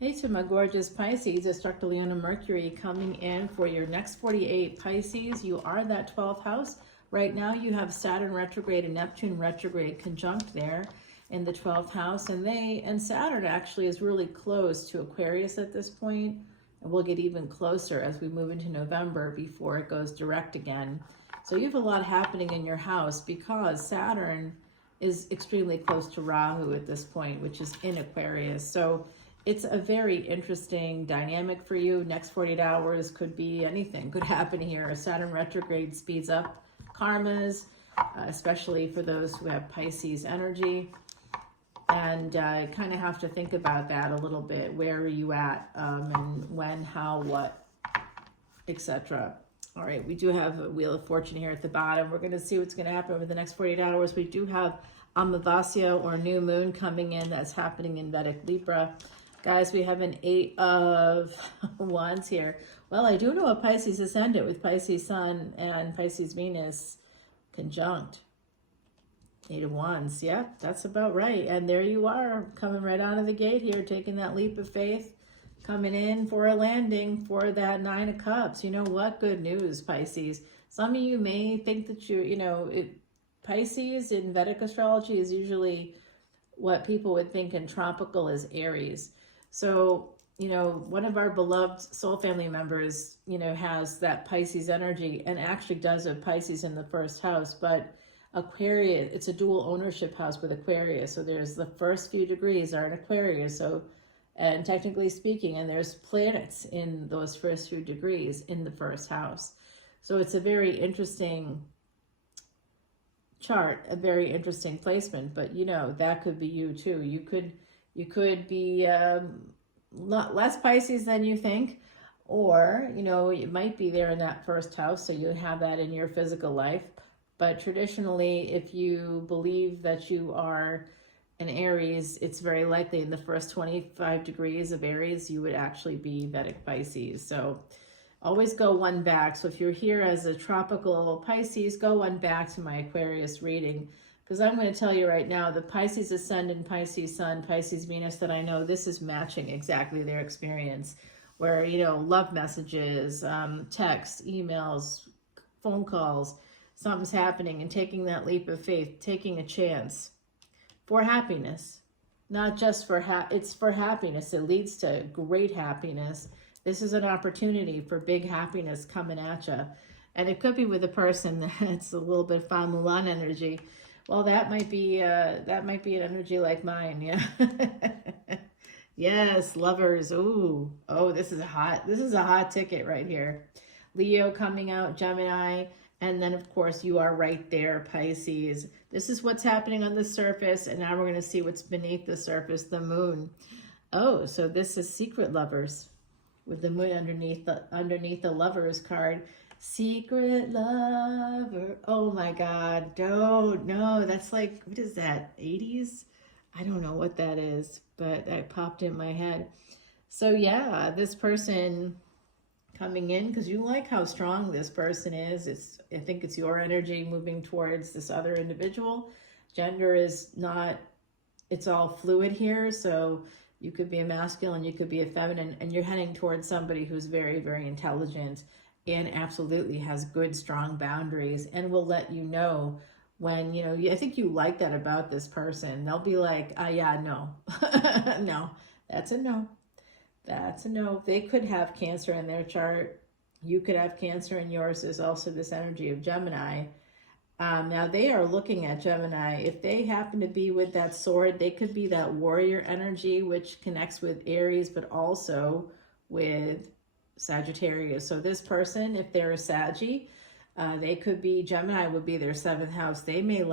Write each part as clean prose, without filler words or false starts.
Hey to my gorgeous Pisces, it's Dr. Leona Mercury coming in for your next 48 Pisces. You are that 12th house. Right now you have Saturn retrograde and Neptune retrograde conjunct there in the 12th house. And Saturn actually is really close to Aquarius at this point. And we'll get even closer as we move into November before it goes direct again. So you have a lot happening in your house because Saturn is extremely close to Rahu at this point, which is in Aquarius. So it's a very interesting dynamic for you. Next 48 hours could be anything, could happen here. A Saturn retrograde speeds up karmas, especially for those who have Pisces energy. And kind of have to think about that a little bit. Where are you at? And when, how, what, etc. All right, we do have a Wheel of Fortune here at the bottom. We're going to see what's going to happen over the next 48 hours. We do have Amavasya or new moon coming in. That's happening in Vedic Libra. Guys, we have an 8 of Wands here. Well, I do know a Pisces Ascendant with Pisces Sun and Pisces Venus conjunct. 8 of Wands, yeah, that's about right. And there you are, coming right out of the gate here, taking that leap of faith, coming in for a landing for that 9 of Cups. You know what? Good news, Pisces. Some of you may think that Pisces in Vedic astrology is usually what people would think in tropical is Aries. So, one of our beloved soul family members, has that Pisces energy and actually does have Pisces in the first house, but Aquarius, it's a dual ownership house with Aquarius. So there's the first few degrees are in Aquarius. So, and technically speaking, and there's planets in those first few degrees in the first house. So it's a very interesting chart, a very interesting placement, but that could be you too. You could be less Pisces than you think, or it might be there in that first house, so you have that in your physical life. But traditionally, if you believe that you are an Aries, it's very likely in the first 25 degrees of Aries you would actually be Vedic Pisces. So always go one back. So if you're here as a tropical Pisces, go one back to my Aquarius reading. Because I'm going to tell you right now, the Pisces Ascendant, Pisces Sun, Pisces Venus that I know, this is matching exactly their experience. Where, love messages, texts, emails, phone calls, something's happening, and taking that leap of faith, taking a chance for happiness. Not just for, it's for happiness. It leads to great happiness. This is an opportunity for big happiness coming at you. And it could be with a person that's a little bit Fa Mulan energy. Well, that might be an energy like mine, yeah. Yes, lovers. Ooh. Oh, this is a hot ticket right here. Leo coming out, Gemini, and then of course you are right there, Pisces. This is what's happening on the surface, and now we're going to see what's beneath the surface, the moon. Oh, so this is secret lovers with the moon underneath the lovers card. Secret lover. Oh my God. Don't know. That's like, what is that? 80s? I don't know what that is, but that popped in my head. So yeah, this person coming in, because you like how strong this person is. I think it's your energy moving towards this other individual. Gender is not, it's all fluid here. So you could be a masculine, you could be a feminine, and you're heading towards somebody who's very, very intelligent and absolutely has good, strong boundaries and will let you know when, I think you like that about this person. They'll be like, yeah, no, no, that's a no. That's a no. They could have Cancer in their chart. You could have Cancer in yours. There's also this energy of Gemini. Now they are looking at Gemini. If they happen to be with that sword, they could be that warrior energy, which connects with Aries, but also with Sagittarius. So this person, if they're a Saggy, they could be, Gemini would be their 7th house. They may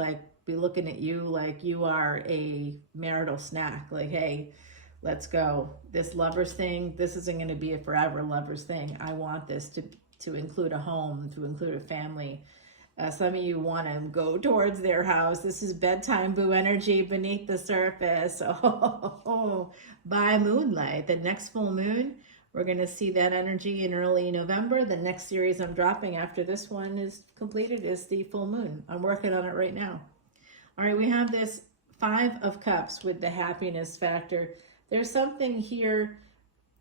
be looking at you like you are a marital snack. Like, hey, let's go. This lovers thing, this isn't going to be a forever lovers thing. I want this to include a home, to include a family. Some of you want to go towards their house. This is bedtime boo energy beneath the surface. Oh, by moonlight, the next full moon, we're going to see that energy in early November. The next series I'm dropping after this one is completed is the full moon. I'm working on it right now. All right, we have this 5 of Cups with the happiness factor. There's something here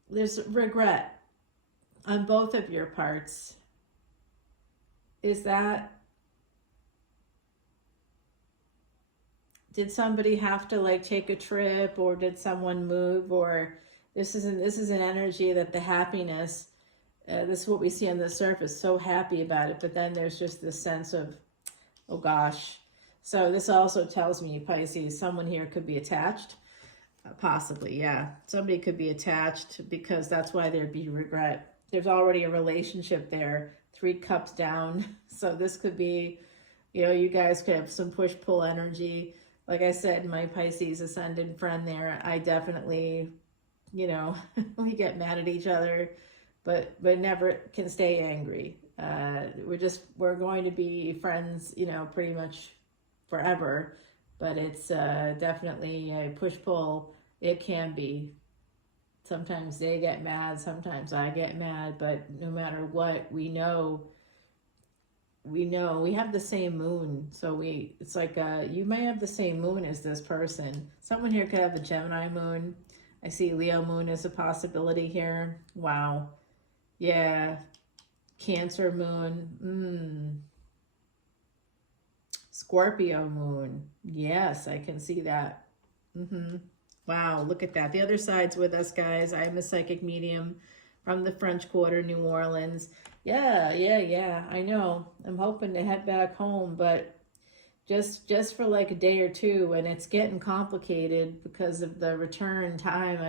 there's regret on both of your parts. Is that, did somebody have to like take a trip, or did someone move, or this is an energy that the happiness, this is what we see on the surface, so happy about it, but then there's just this sense of, oh gosh. So this also tells me, Pisces, someone here could be attached. Possibly, yeah. Somebody could be attached because that's why there'd be regret. There's already a relationship there. 3 cups down. So this could be, you know, you guys could have some push-pull energy. Like I said, my Pisces ascendant friend there, I definitely, you know, we get mad at each other, but never can stay angry. We're going to be friends, you know, pretty much forever, but it's definitely a push-pull. It can be. Sometimes they get mad, sometimes I get mad, but no matter what, we know we have the same moon. So it's like you may have the same moon as this person. Someone here could have the Gemini moon. I see Leo moon as a possibility here. Wow. Yeah. Cancer moon. Scorpio moon. Yes, I can see that. Wow, look at that. The other side's with us, guys. I'm a psychic medium from the French Quarter, New Orleans. Yeah. I know. I'm hoping to head back home, but just for like a day or two, and it's getting complicated because of the return time.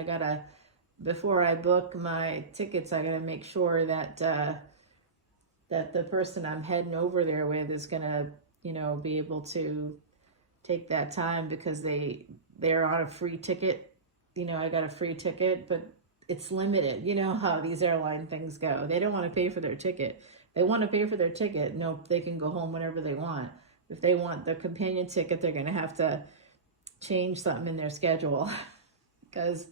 Before I book my tickets, I gotta make sure that that the person I'm heading over there with is gonna, you know, be able to take that time, because they're on a free ticket. You know, I got a free ticket, but it's limited. You know how these airline things go. They don't want to pay for their ticket. They want to pay for their ticket. No, they can go home whenever they want. If they want the companion ticket, they're going to have to change something in their schedule because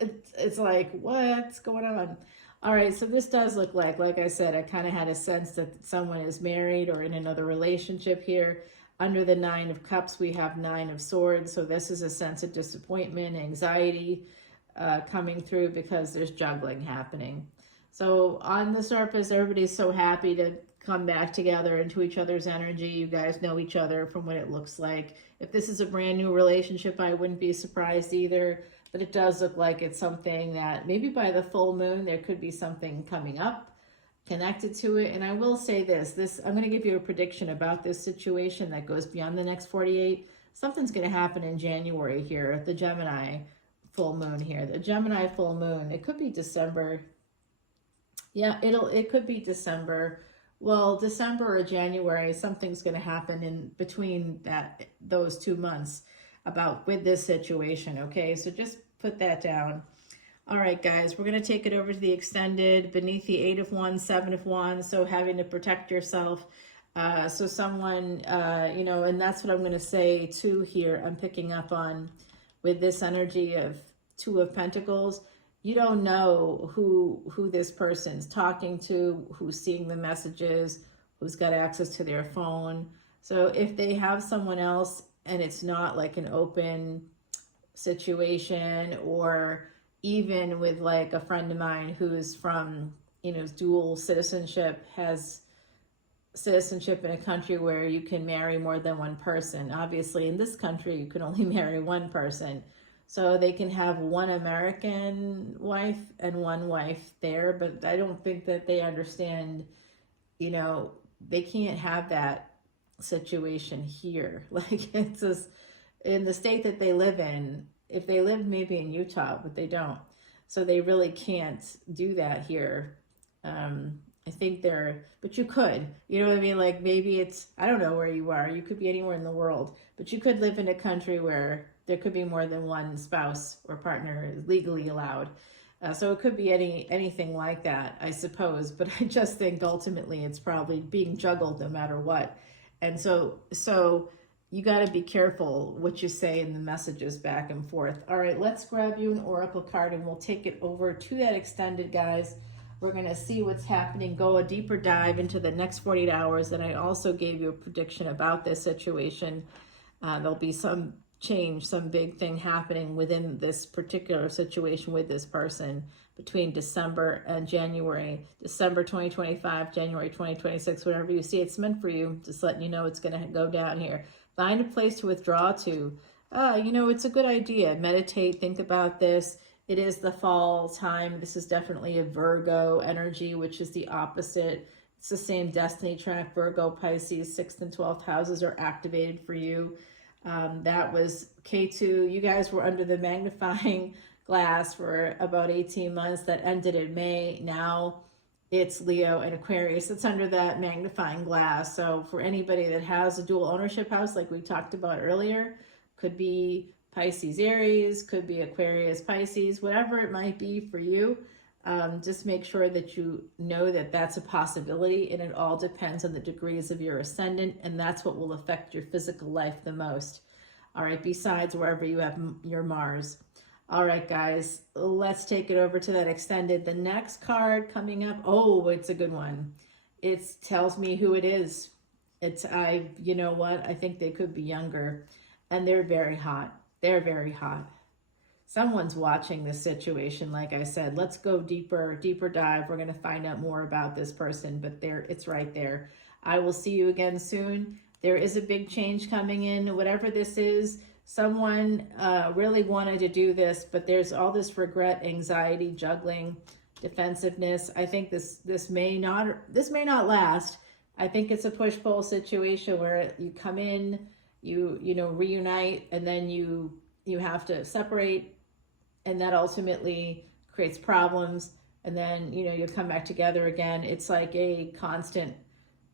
it's like, what's going on? All right, so this does look like I said, I kind of had a sense that someone is married or in another relationship here. Under the 9 of Cups, we have 9 of Swords. So this is a sense of disappointment, anxiety coming through because there's juggling happening. So on the surface, everybody's so happy to come back together into each other's energy. You guys know each other from what it looks like. If this is a brand new relationship, I wouldn't be surprised either. But it does look like it's something that maybe by the full moon, there could be something coming up connected to it. And I will say this, I'm going to give you a prediction about this situation that goes beyond the next 48. Something's going to happen in January here, the Gemini full moon here. The Gemini full moon, it could be December. Yeah, it could be December. Well, December or January, something's going to happen in between those 2 months with this situation, okay? So just put that down. All right, guys, we're going to take it over to the extended beneath the 8 of Wands, 7 of Wands. So having to protect yourself. So someone, you know, and that's what I'm going to say too here. I'm picking up on with this energy of 2 of Pentacles. You don't know who this person's talking to, who's seeing the messages, who's got access to their phone. So if they have someone else and it's not like an open situation, or even with like a friend of mine who's from, you know, dual citizenship, has citizenship in a country where you can marry more than one person. Obviously, in this country, you can only marry one person. So they can have one American wife and one wife there, but I don't think that they understand, you know, they can't have that situation here. Like, it's just, in the state that they live in, if they live maybe in Utah, but they don't. So they really can't do that here. I think but you could, you know what I mean? Like, maybe it's, I don't know where you are. You could be anywhere in the world, but you could live in a country where there could be more than one spouse or partner is legally allowed. So it could be anything like that, I suppose. But I just think ultimately it's probably being juggled no matter what. And so you got to be careful what you say in the messages back and forth. All right, let's grab you an oracle card and we'll take it over to that extended, guys. We're going to see what's happening, go a deeper dive into the next 48 hours. And I also gave you a prediction about this situation. There'll be some change, some big thing happening within this particular situation with this person between December and January, December 2025, January 2026, whenever you see it's meant for you, just letting you know it's going to go down here. Find a place to withdraw to. You know, it's a good idea. Meditate, think about this. It is the fall time. This is definitely a Virgo energy, which is the opposite. It's the same destiny track. Virgo, Pisces, 6th and 12th houses are activated for you. That was K2. You guys were under the magnifying glass for about 18 months. That ended in May. Now it's Leo and Aquarius. It's under that magnifying glass. So for anybody that has a dual ownership house, like we talked about earlier, could be Pisces, Aries, could be Aquarius, Pisces, whatever it might be for you. Just make sure that you know that that's a possibility, and it all depends on the degrees of your ascendant, and that's what will affect your physical life the most. All right, besides wherever you have your Mars. All right, guys, let's take it over to that extended. The next card coming up, oh, it's a good one. It tells me who it is. You know what? I think they could be younger, and they're very hot. They're very hot. Someone's watching this situation. Like I said, let's go deeper dive. We're going to find out more about this person, but it's right there. I will see you again soon. There is a big change coming in, whatever this is. Someone really wanted to do this, but there's all this regret, anxiety, juggling, defensiveness. I think this may not last. I think it's a push-pull situation where you come in, you reunite, and then you have to separate, and that ultimately creates problems, and then you come back together again. It's like a constant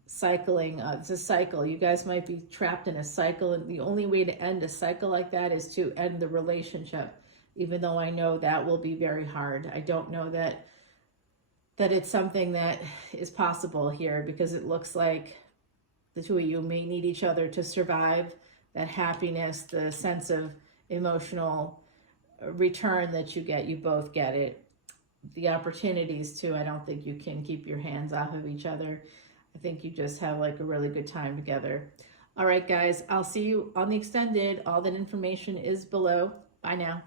cycling. It's a cycle. You guys might be trapped in a cycle, and the only way to end a cycle like that is to end the relationship, even though I know that will be very hard. I don't know that it's something that is possible here, because it looks like the two of you may need each other to survive. That happiness, the sense of emotional return that you both get it. The opportunities too, I don't think you can keep your hands off of each other. I think you just have like a really good time together. All right, guys, I'll see you on the extended. All that information is below. Bye now.